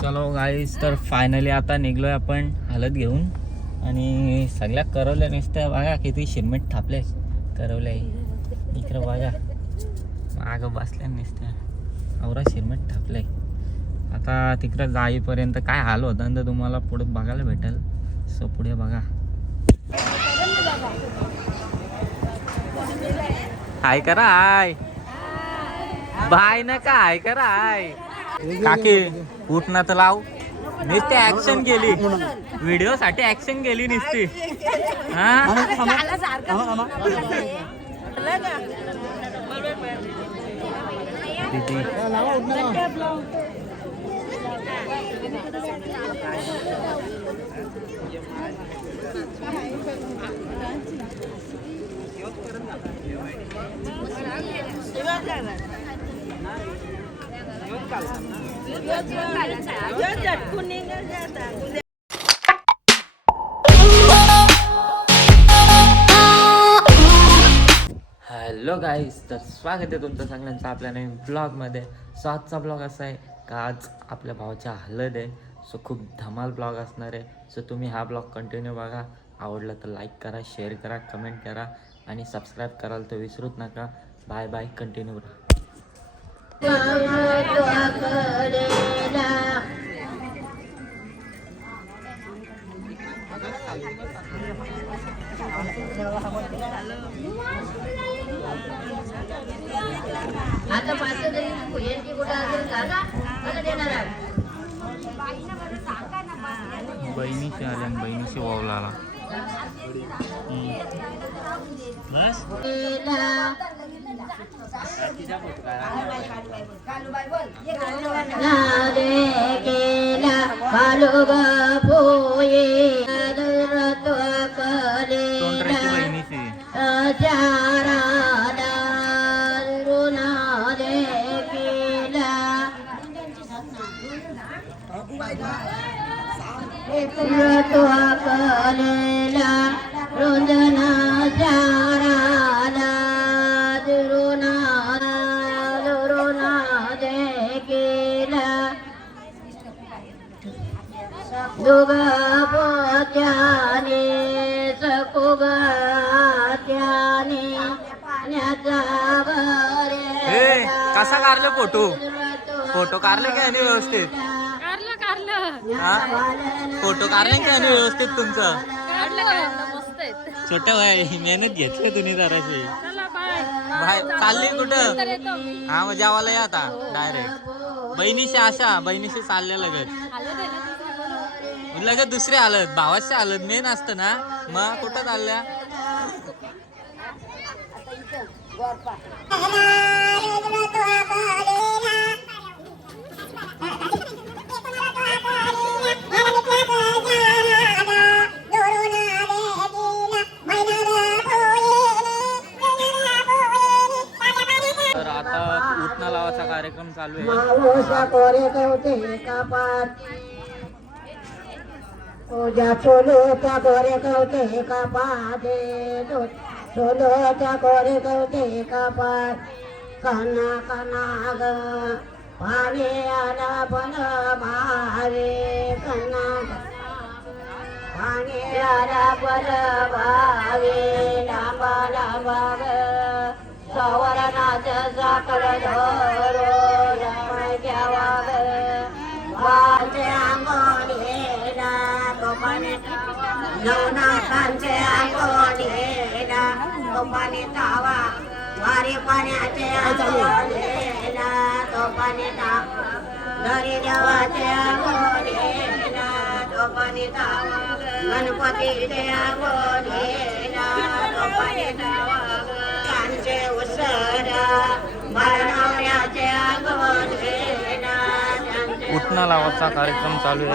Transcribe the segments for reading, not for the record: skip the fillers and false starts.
चलो गाईस, तर फायनली आता निघलोय आपण हालत घेऊन. आणि सगळ्या करवल्या नुसत्या बघा किती शिरमीट थापले करवल्या. इकडं बघा मागं बसल्या नुसत्या आवरा शिरमीट थापले. आता तिकडं जाईपर्यंत काय हाल होता तर तुम्हाला पुढे बघायला भेटेल. सो पुढे बघा. हाय करा हाय बाय ना का हाय करा हाय. काकी उठणं तर लाव. नुसती ऍक्शन केली व्हिडिओ साठी ऍक्शन केली नुसती. हॅलो गाईस, तर स्वागत आहे तुमचं सगळ्यांचं आपल्या नवीन ब्लॉगमध्ये. सो आजचा ब्लॉग असा आहे का आज आपल्या भावाच्या हळद आहे. सो खूप धमाल ब्लॉग असणार आहे. सो तुम्ही हा ब्लॉग कंटिन्यू बघा. आवडलं तर लाईक करा, शेअर करा, कमेंट करा आणि सबस्क्राईब करायला तर विसरूच नका. बाय बाय, कंटिन्यू राहा. आता पाच यांची कुठं असेल का मला देणार आहे. बहिणीशी आले आणि बहिणीशी वावला आला. बस तोंडऱ्याची बहिणीशी कसा काढले फोटो काढले काय नाही व्यवस्थित. फोटो काढले काय नाही व्यवस्थित तुमचं. छोट्या भाई मेहनत घेतली तुम्ही जराशी. बाय चालली कुठं. हा मग जेवायला या आता डायरेक्ट. बहिणीशी आशा बहिणीशी चालल्या लगेच दुसरे आलत भावाचे आलत मेन असतं ना. मग कुठं चालल्या. तर आता उठणा लावायचा कार्यक्रम चालू आहे. छोलोच्या गोरे कवते का पादे छोलोच्या गोरे कवते का पाद काना काना ग भावे आला पण भावे काना भावे आला पण भावे लांबा लांबा ग सवरणाचं साखर धरो रामाय द्यावा ग वाचे आंगोलीला गोपाने नवनाथांचे आंगोलीला गोपाने तावा वारी पाण्याचे आंगोलीला गोपाने तावा घरी देवाचे आंगोलीला गोपाने तावा गणपतीचे आंगोलीला गोपाने तावा कांचे उसरा बाळनवऱ्याचे आंगोलीला उठणा लावायचा कार्यक्रम चालू आहे.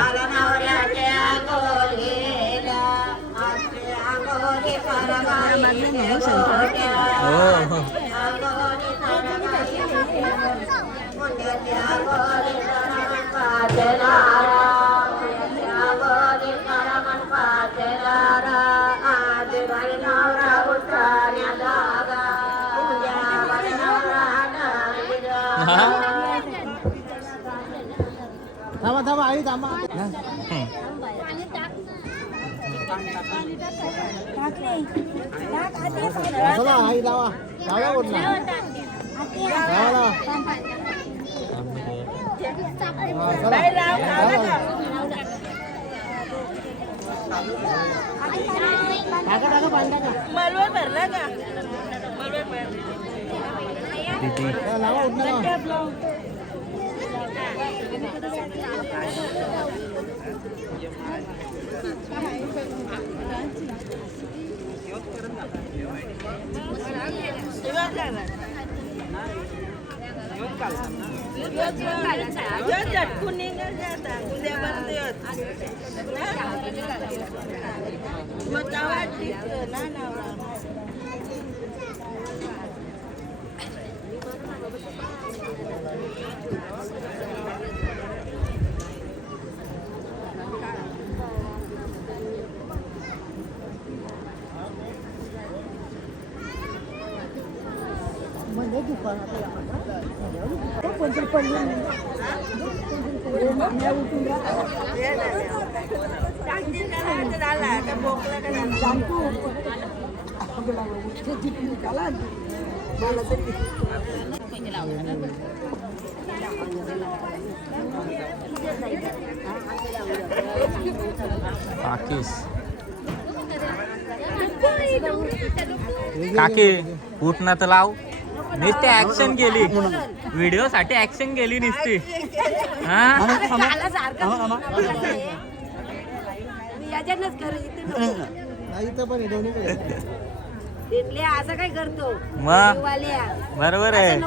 हो थांबा काकी उठणं तर लाव. नुसते ऍक्शन केली, व्हिडिओ साठी ऍक्शन केली नुसती. असं काय करतो मग बरोबर आहे.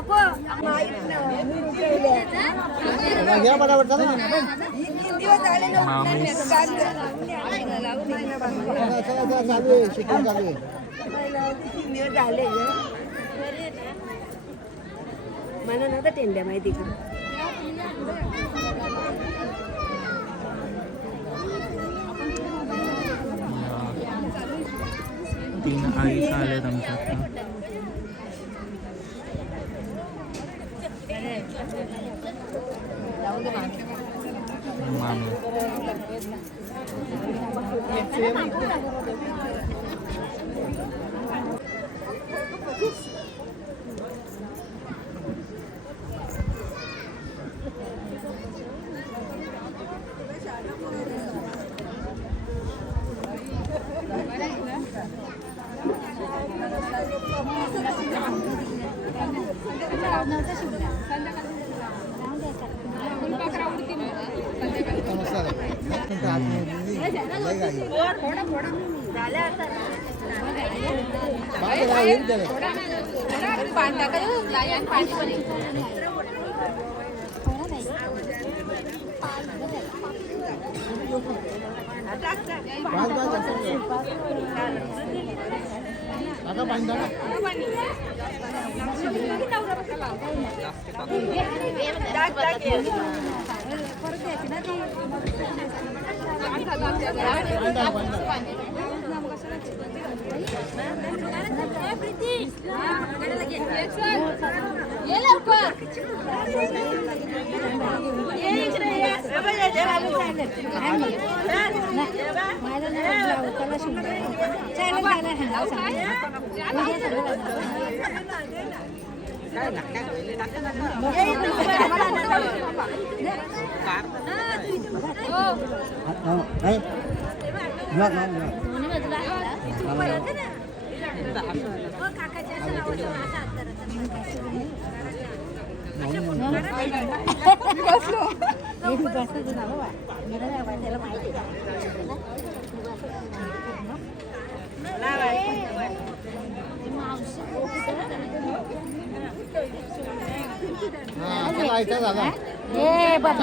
झाले मला नव्हतं टेंड्या माहिती का. तीन आई आलेत आमच्या.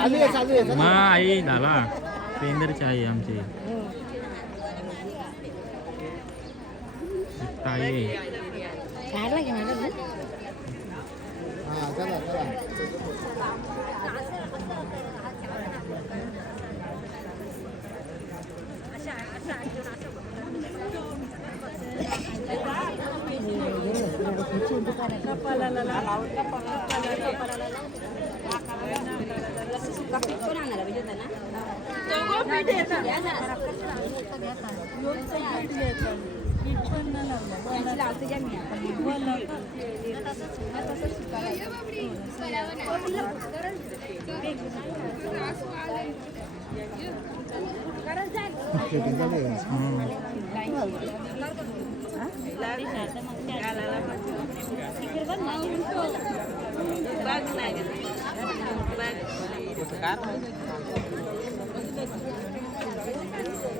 मामी आई झाला पेंदरची आई आमची ताई. कपी कोण आणणार पाहिजे होता ना.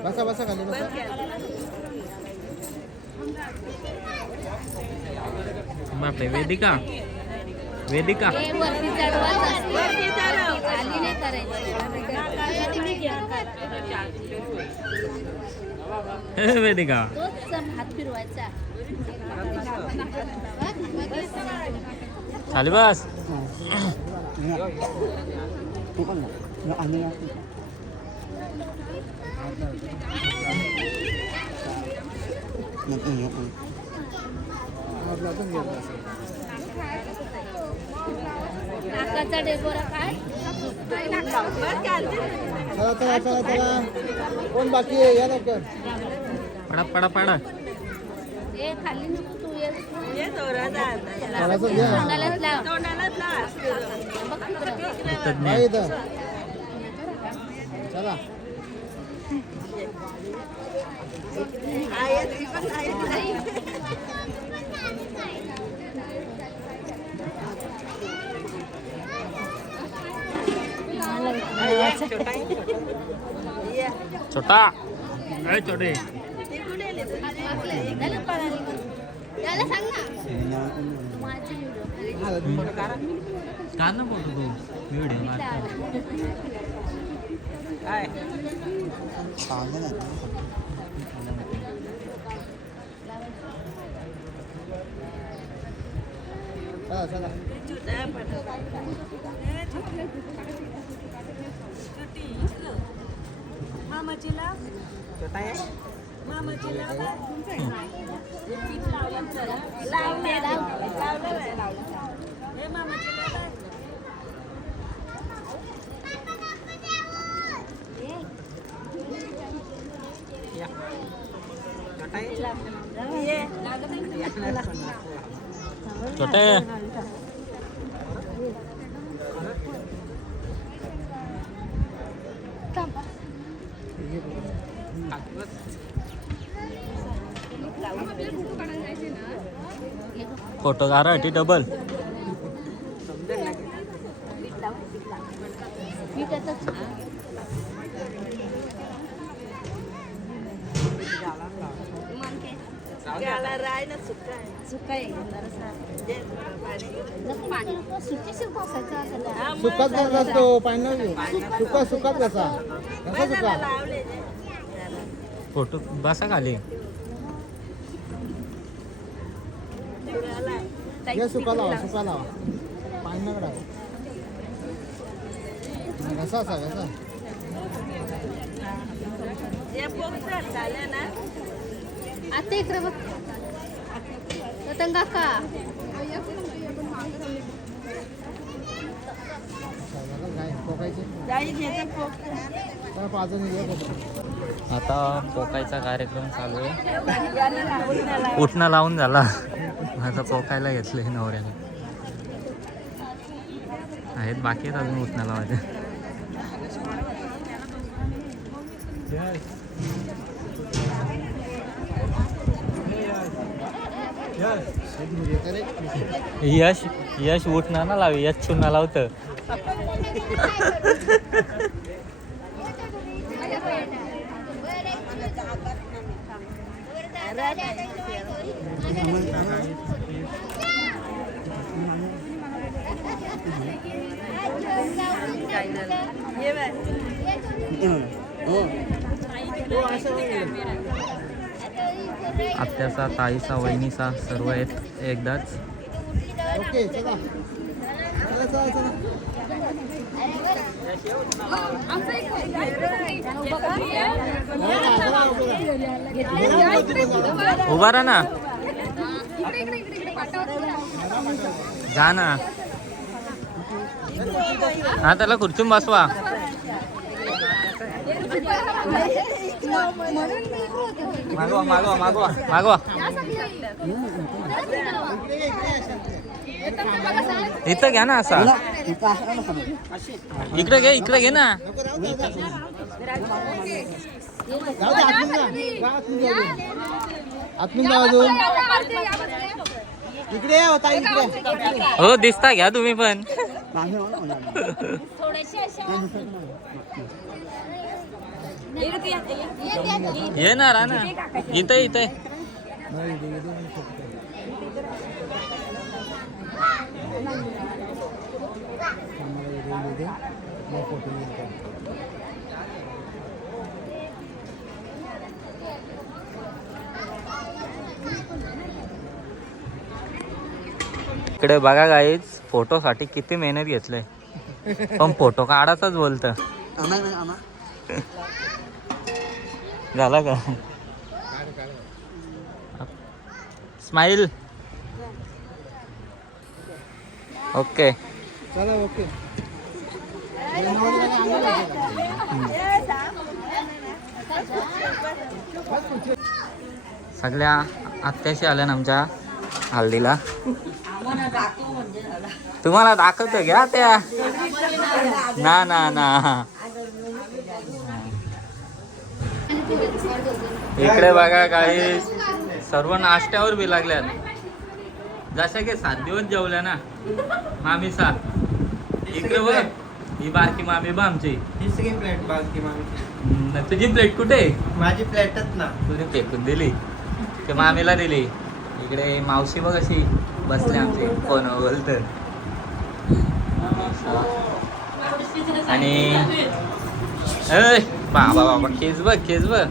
बसा बसा खाली बसा. बापरे वेदिका वेदिका वरती चढवायचं खाली नाही करायचं. वेदिका तोच हात फिरवायचा. खाली बस. तू पण ना आम्ही नाकाचा डेकोरा काय चला चला चला चला. कोण बाकी आहे या लवकर. पडा पडा पडा. ए खाली नको तू ये चालायचं घ्या. तोंडालाच लाव. बघ तिकडं. कृतज्ञ. नाही इथं. चला. छोटा ए छोटे त्याला पळाली. त्याला सांग ना माझी व्हिडिओ. का ना बोलतो तू व्हिडिओ चला चला. छोटे फोटो काढासाठी डबल. मी त्याचाच पाणी सुकी शिव बसायचं. सुकाच कसा असतो पाणी नाही. सुका सुकाच कसा कसा सुका. फोटो बसा खाली. हे सुका लावा सुका लावा. पाणी नाही काढावं. कसा असा कसा. आता इकडे बघ रतन काका. आता पोकायचा कार्यक्रम चालू आहे. उठणं लावून झाला. आता पोकायला घेतले नवऱ्याने. आहेत बाकी आहेत अजून उठणं लावायचे. यश यश उठणं ना लावी. यश चुना लावतं. आत्याचा ताईचा वहिनीचा सर्व आहेत एकदाच. ओके चला चला चला चला. उभा राहा ना. जा ना. हा त्याला खुर्चून बसवा. मागवा मागवा मागवा मागवा इथं घ्या ना असा इकडे घे ना इकडे होता इकडे हो दिसता घ्या तुम्ही पण येणार ना इथे इकडे बघा गाईज फोटो साठी किती मेहनत घेतलंय पण फोटो काढाचाच बोलत झाला का स्माइल ओके चला ओके सगळ्या आत्याशी आल्या ना आमच्या हल्दीला तुम्हाला दाखवतो घ्या त्या ना ना ना इकडे बघा काही सर्व नाश्त्यावर बी लागल्यात जशा की 7 दिवस जेवल्या ना मामी 7 इकडे बघ ही बारकी मामी बा आमची तिसरी प्लेट बाकी मामी तुझी प्लेट कुठे माझी प्लेटच ना तुझी फेकून दिली ते मामीला दिली इकडे मावशी बघ अशी बसले आमची फोन बोलत आणि बाबा बाबा खेच बघ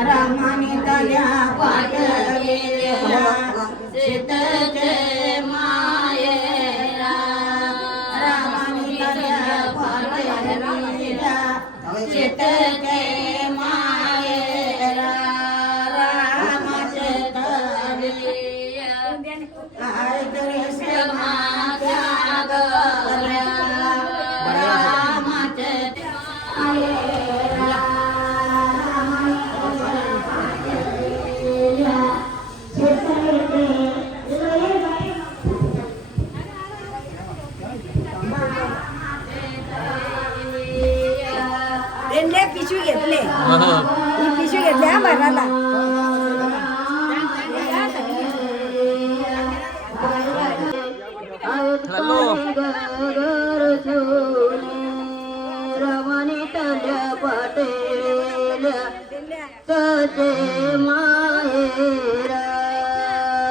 रामाने तल्या पाठविल्या सीतेचे मायेरा रामाने तल्या पाठविल्या सीतेचे मायेरा रामाचे तलिया काय तरी समात्या गल्या रामाचे पिशवी घेतले ही पिशवी घेतली हा भराला रवाने तल्या पाटेल्या तजे माहेरा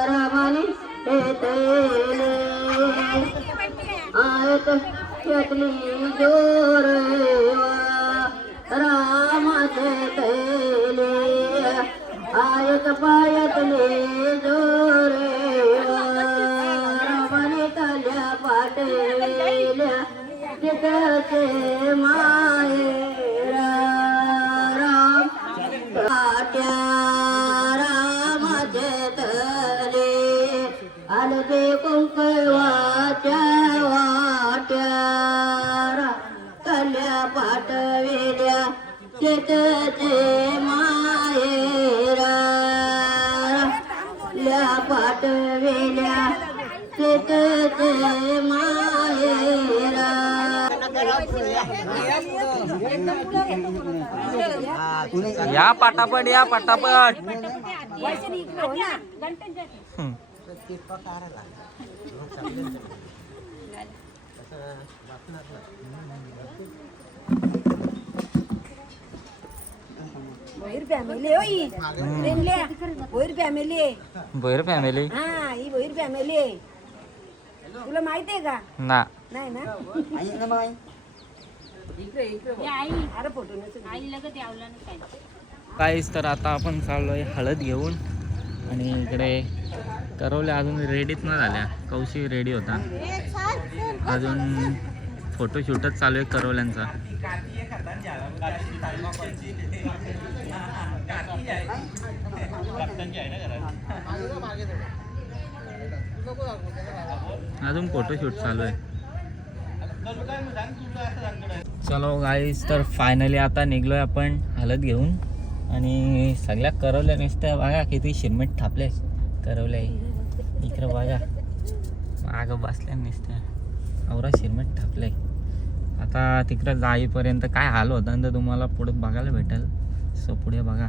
रवाने तेले आयत चकली जोरेवा रामाचे तेले आयत पायतले जोरेवा रवाने तल्या पाटे वेल्या तिथचे माहेरा राम वाट्या रामाचे तले आलते कुंकवाच्या वाट्या कल्या पाठवेल्या तिथचे माहेरा ल्या पाठवेल्या तिथचे माहेरा या पटापट या पटापट. भैर फॅमिली होई ट्रेनल्या भैर फॅमिली भैर फॅमिली हा ही भैर फॅमिली आहे तुला माहिती आहे का ना. नाही ना अरे फोटो काहीच तर आता आपण चाललोय हळद घेऊन आणि इकडे करवल्या अजून रेडीच नाही झाल्या. कौशी रेडी होता अजून फोटोशूटच चालू आहे करवल्यांचा. अजून फोटोशूट चालू आहे. चलो गाईस तर फायनली आता निघलोय आपण हळद घेऊन आणि सगळ्या करवल्या नुसत्या बघा किती शिरमीट थापले करवल्या. इकडं बघा मागं बसल्या नुसत्या आवरा शिरमीट थापले. आता तिकडं जाईपर्यंत काय हाल होता तर तुम्हाला पुढे बघायला भेटेल. सो पुढे बघा.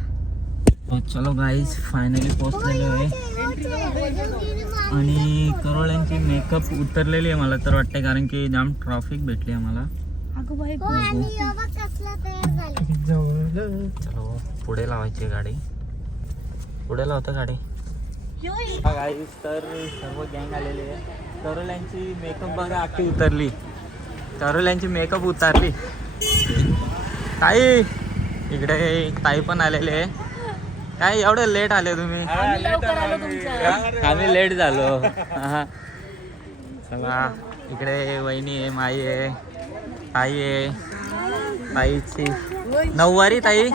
चलो गाईस फायनली पोहोचलेलो आहे आणि करवल्यांची मेकअप उतरलेली आहे मला तर वाटते कारण की जाम ट्रॅफिक भेटली आहे मला. चलो पुढे लावायची गाडी. पुढे लावतो गाडी. गाईस तर सर्व गँग आलेली आहे. करवल्यांची मेकअप बघा आखी उतरली. करवल्यांची मेकअप उतरली. ताई इकडे ताई पण आलेले आहे. काय एवढं लेट आले तुम्ही? आम्ही लेट झालो. चला इकडे वहिनी आहे माई आहे ताई आहे. ताईची नऊवारी ताई.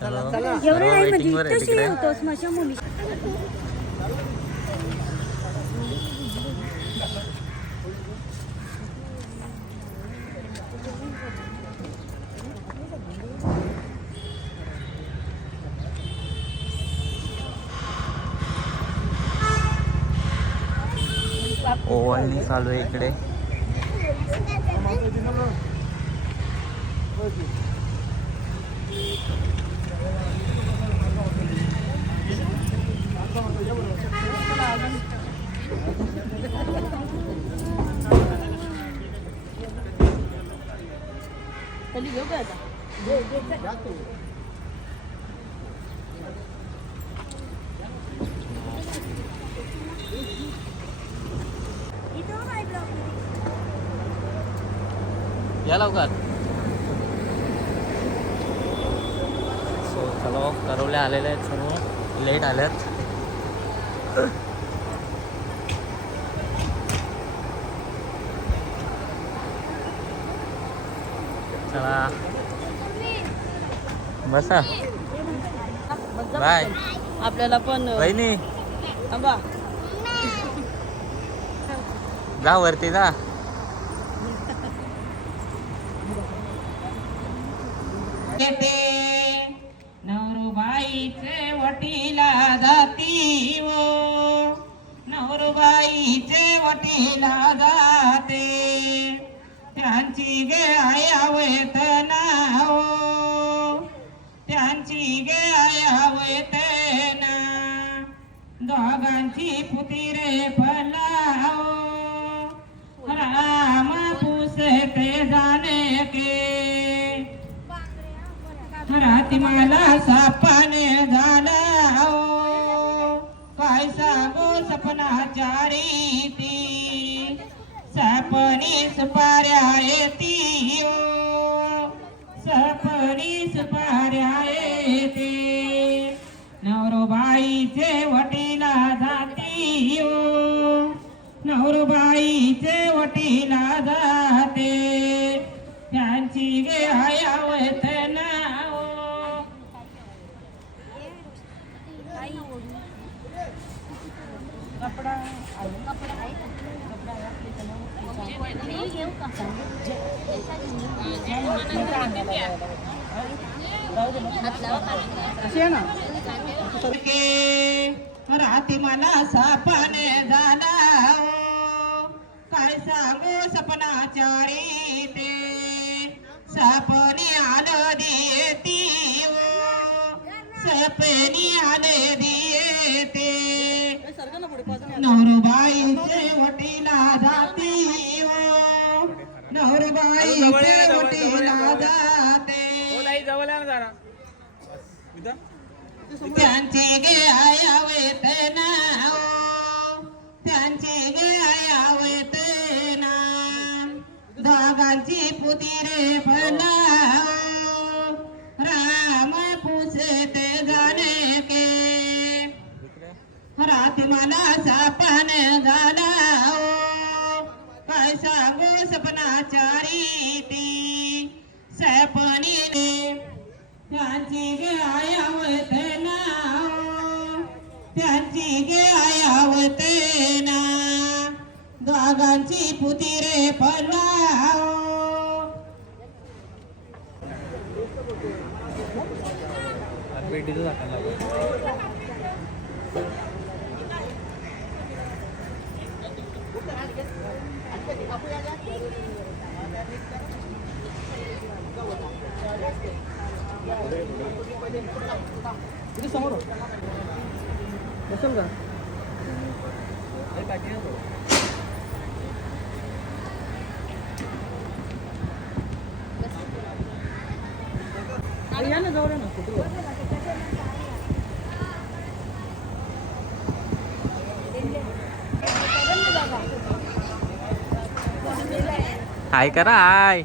चलो सर्व वेटिंगवर आहे तिकडे. ओवाळणी चालू आहे इकडे. या लवकर. सो चलो करवले आलेले आहेत सर्व लेट आल्यात. चला बसा बाय. आपल्याला पण वहिनी जा वरती जा. नवरुबाईचे वटीला जाती वो नवरुबाईचे वटीला जाते त्यांची गे आयावेत नाव त्यांची गे आयावेत ना दोघांची पुतिरे फलाओ राम पुसते जाने के राती मला सापाने झाला हो काय सांगू सपनाच्या रीती सपनी सुपाऱ्या येती हो सपनी सुपाऱ्या येते नवरोबाईचे वटीला जाती हो नवरोबाईचे वटीला वटीला जाते त्यांची गे आयावत नाव राती मला सापाने झाला काय सांगू सपनाचारी ते सपनी आलं देती सपनी आलं देते नवरबाईचे वटीला जाती नवरबाईचे वटीला जाते त्यांची गे आयावेत नाव त्यांची गे आयावेत नाम दोघांची पुतिरे बनाव राम पूछते जाने के रात मला सापन झाला काय सांगू सपनाचारी ती सपनीने त्यांची गे आयावत नाव त्यांची गे आयावत ना दोघांची पुतिरे पडलाव समोर बसल का या ना जाऊ ना फोटो हाय करा हाय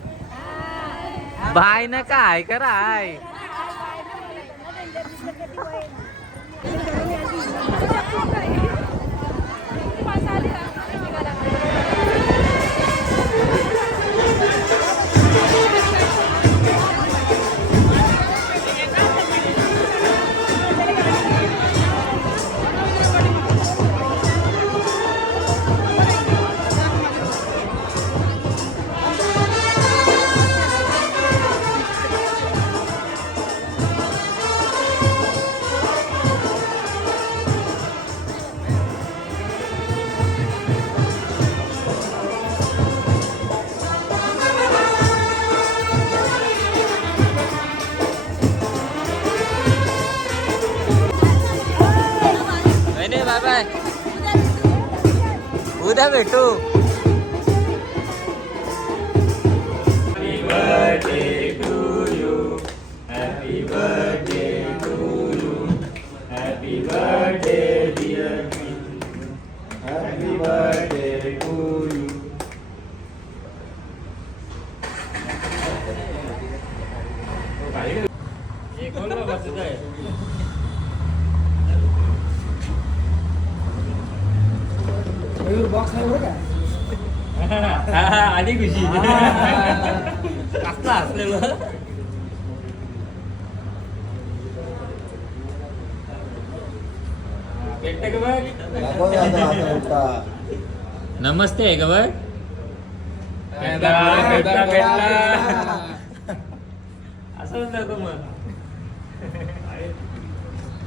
बाय नका हाय करा हाय बाय बाय उद्या भेटू बॉक्स आहे बरं का आली खुशी कसला असलेलं नमस्ते गवर असं म्हणतो मग